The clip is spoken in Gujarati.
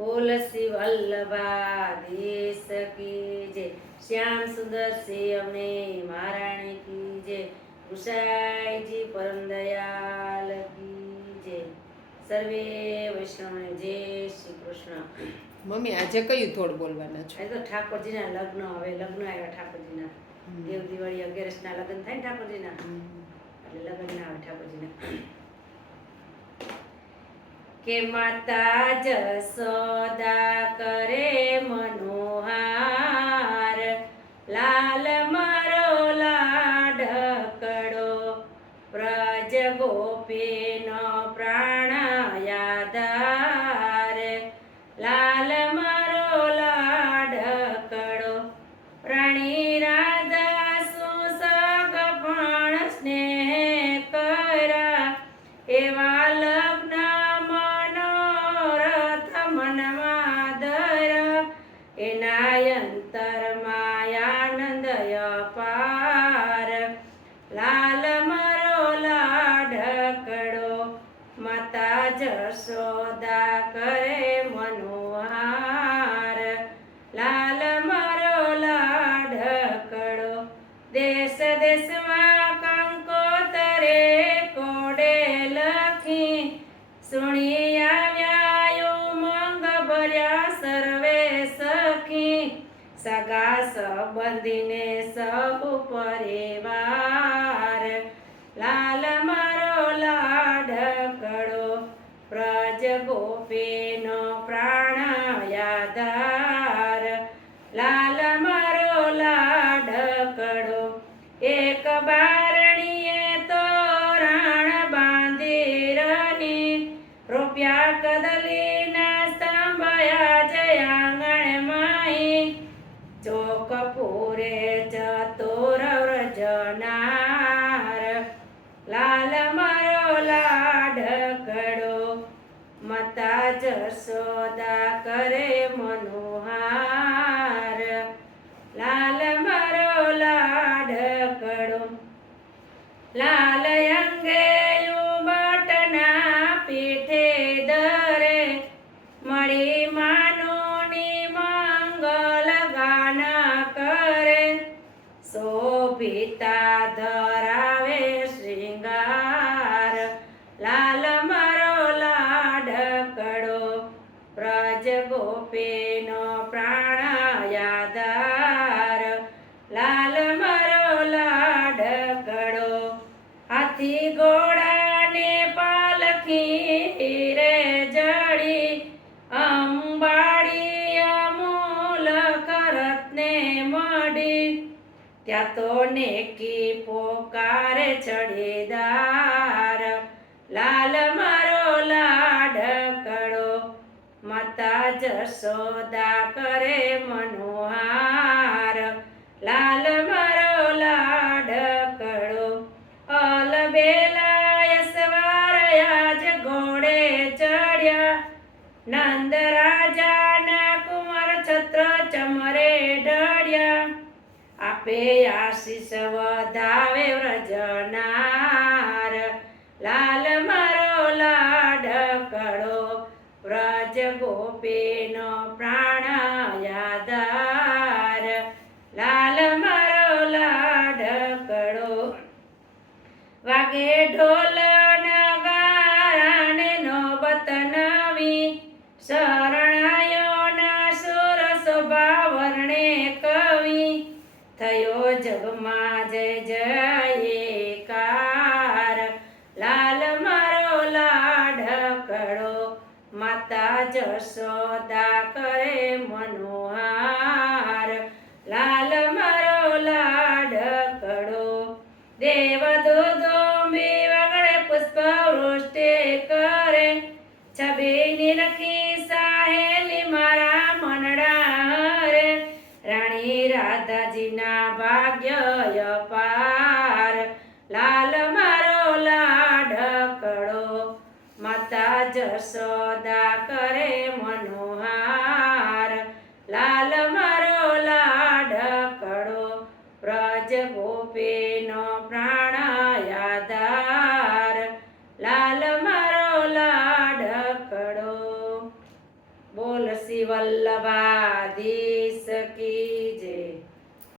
તુલસી વલ્લભાધીશ કી જય, શ્યામ સુંદર શ્રી અમને મહારાણી કી જય, ગુસાઈજી પરમ દયાલ કી જય, સર્વે વૈષ્ણવને જય શ્રી કૃષ્ણ. મમ્મી આજે કયું થોડ બોલવાના છો? આજે તો ઠાકોરજીના લગ્ન, હવે લગ્ન આવ્યા ઠાકોરજીના. દેવ દિવાળી 11ના લગ્ન થાય ને ઠાકોરજીના, એટલે લગ્ન ના આવે ઠાકોરજીના. કે માતા જશોદા કરે મનોહાર, લાલ મારો લાડકડો, વ્રજ ગોપીનો પ્રાણાયાધાર, લાલ મારો લાડકડો, રાણી રાધા સુસગ પણ સ્નેહ કરા, એવા લગ્ન મનોરથ મનમાં ધરા, એના અંતરમાં આનંદ અપાર, લાલ મારો લાડકડો, માતા જશોદા કરે મનોહાર, લાલ મારો લાડકડો, દેશ દેશમાં કંકોતરે કોડે લખી, સુણી આવ્યા ઉમંગ ભર્યા સર્વે સખી, સગા સંબંધીને સહુ પરિવાર, લાલ મારો લાડકડો, વ્રજ ગોપીનો પ્રાણાયાધાર, લાલ મારો લાડકડો, એક બારણીએ તોરણ બાંધી રની, રૂપિયા કદલીના સ્તંભયા જય આંગણ માહી, ચોક પૂરે ચતુર વ્રજનાર, લાલ મારો લાડકડો, માતા જશોદા કરે મનોહાર, લાલ મારો લાડકડો, લાલ અંગે બટના પીઠે દરે, મળી માનોની મંગલ ગાન કરે, શોભિતા ધરાવે શ્રીંગાર, લાલ મારો લાડકડો, વ્રજ ગોપીનો પ્રાણાયાધાર, લાલ મારો લાડકડો, હાથી ઘોડાને પાલખી રે જડી, અંબાડી અમૂલ ખરતને મળી, ત્યાં તો નેકી પોકારે ચડીદાર, લાલ મારો લાડકડો, માતા જશોદા કરે મનોહાર, લાલ મારો લાડકડો, અલબેલા સવાર આજ ઘોડે ચડ્યા, નંદ રાજાના કુમાર છત્ર ચમરે ઢળ્યા, આપે આશીષ વધાવે વ્રજનાર, લાલ મારો લાડકડો, વ્રજ ગોપીનો પ્રાણાયાધાર, લાલ મારો લાડકડો, વાગે ઢોલ નગારાને નોબત નવી, શરણાયોના સુર શોભા વર્ણે કવિ, થયો જગમાં જય જયકાર, લાલ મારો લાડકડો, માતા જશોદા કરે મનોહાર, લાલ મારો લાડકડો, દેવદૂતો વગડે પુષ્પ વૃષ્ટિ કરે, છબીની રખી સાહેલી મારા મનડા હરે, રાણી રાધાજીના ભાગ્ય અપાર, લાલ મારો લાડકડો, માતા જશોદા કરે મનોહાર, લાલ મારો લાડકડો, વ્રજ ગોપીનો પ્રાણાયાધાર, લાલ મારો લાડકડો, બોલ તુલસી વલ્લભાધીશ કી જય